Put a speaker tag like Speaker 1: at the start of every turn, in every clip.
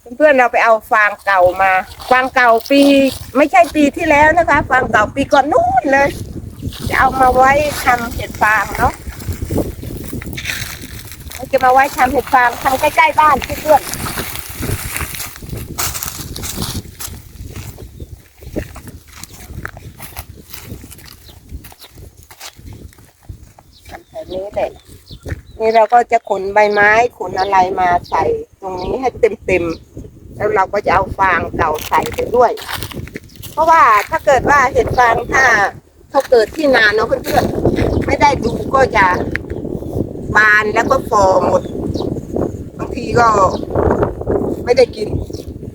Speaker 1: เพื่อนๆเราไปเอาฟางเก่ามา ฟางเก่าปี ไม่ใช่ปีที่แล้วนะคะ ฟางเก่าปีก่อนนู่นเลย จะเอามาไว้ทำเห็ดฟางเนาะจะมาไว้ทำเห็ดฟางทำใกล้ๆบ้านเพื่อนนี้แหละนี่เราก็จะขนใบไม้ขนอะไรมาใส่ตรงนี้ให้เต็มๆ แล้วเราก็จะเอาฟางเก่าใส่ไปด้วย เพราะว่าถ้าเกิดว่าเห็ดฟางถ้าเขาเกิดที่นานเนาะเพื่อนๆไม่ได้ดูก็จะบานแล้วก็ฟอหมดบางทีก็ไม่ได้กิน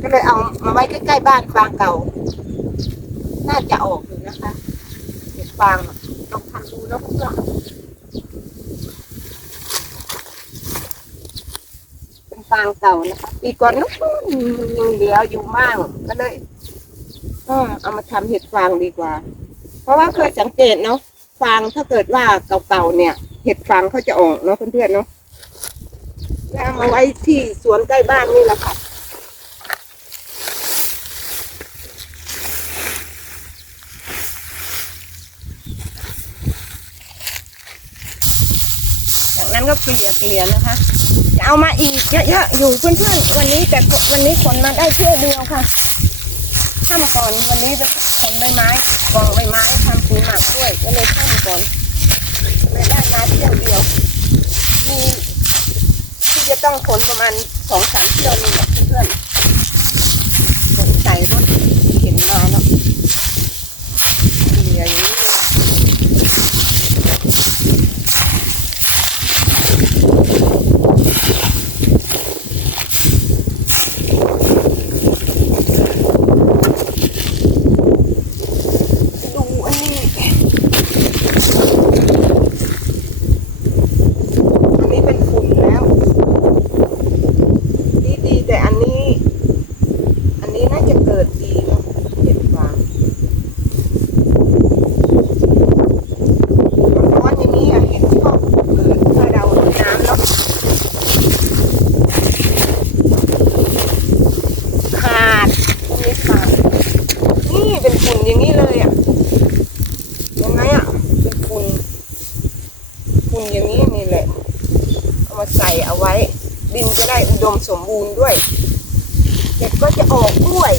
Speaker 1: ก็เลยเอามาไว้ใกล้ๆบ้านฟางเก่า น่าจะออกอยู่นะคะเห็ดฟางลองทำดูนะเพื่อนๆ เป็น ฟางเก่านะคะปีก่อนนู้นยังเหลืออยู่มากก็เลยเออเอามาทำเห็ดฟางดีกว่า เพราะว่าเคยสังเกตเนาะฟางถ้าเกิดว่าเก่าๆเนี่ย เห็ดฟางเขาจะออกเนาะเพื่อนๆเนาะเอามาไว้ที่สวนใกล้บ้านนี่แหละค่ะจากนั้นก็เกลี่ยเกลี่ยนะคะ เอามาอีกเยอะๆอยู่เพื่อนๆวันนี้แต่วันนี้ขนมาได้เที่ยวเดียวค่ะทำก่อนวันนี้จะขนใบไม้กองใบไม้ทำปุ๋ยหมักด้วยก็เลยทำก่อนเลยได้มาเที่ยวเดียวมีที่จะต้องขนประมาณสองสามเที่ยวนี่แหละเพื่อนๆขนใส่รถเข็นมาเนาะเกลี่ยอย่างนี้เลย ดูอันนี้ อันนี้เป็นฝุ่นแล้ว ดีดีแต่อันนี้ อันนี้น่าจะเกิดดีนะเห็ดฟางมันร้อนอย่างนี้อะเห็ดชอบเกิดถ้าเราโดนน้ำแล้วขาดตรงนี้ขาด นี่ เป็นฝุ่นอย่างนี้เลยอะยังไงอะเป็นฝุ่นฝุ่นอย่างนี้นี่แหละ เอามาใส่เอาไว้ ดินจะได้อุดมสมบูรณ์ด้วยเห็ดก็จะออกด้วย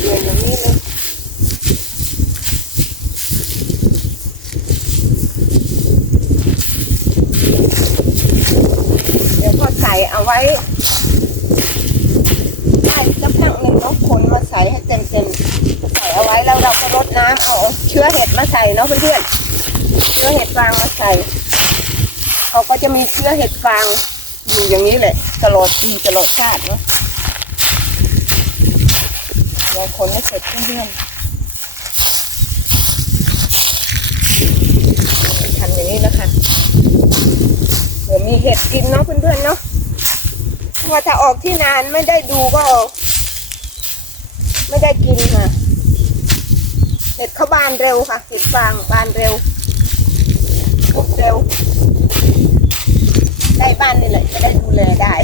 Speaker 1: เดือนอย่างนี้เลยเดี๋ยวพอใส่ เอาไว้ได้สักพักหนึ่งเนาะขนมาใส่ให้เต็มเต็มๆใส่เอาไว้แล้วเราก็รดน้ำเอาเชื้อเห็ดมาใส่เนาะเพื่อนๆเชื้อเห็ดฟางมาใส่เขาก็จะมีเชื้อเห็ดฟางอยู่อย่างนี้แหละตลอดปีตลอดชาติเนาะเราคนให้เสร็จเพื่อนๆทำอย่างนี้นะคะเผื่อมีเห็ดกินเนาะเพื่อนๆเนาะ ว่าถ้าออกที่นานไม่ได้ดูก็ ไม่ได้กินค่ะเห็ดเขาบานเร็วค่ะเห็ดฟางบานเร็วปุ๊บเร็ว ได้บ้านนี่แหละจะได้ดูแลได้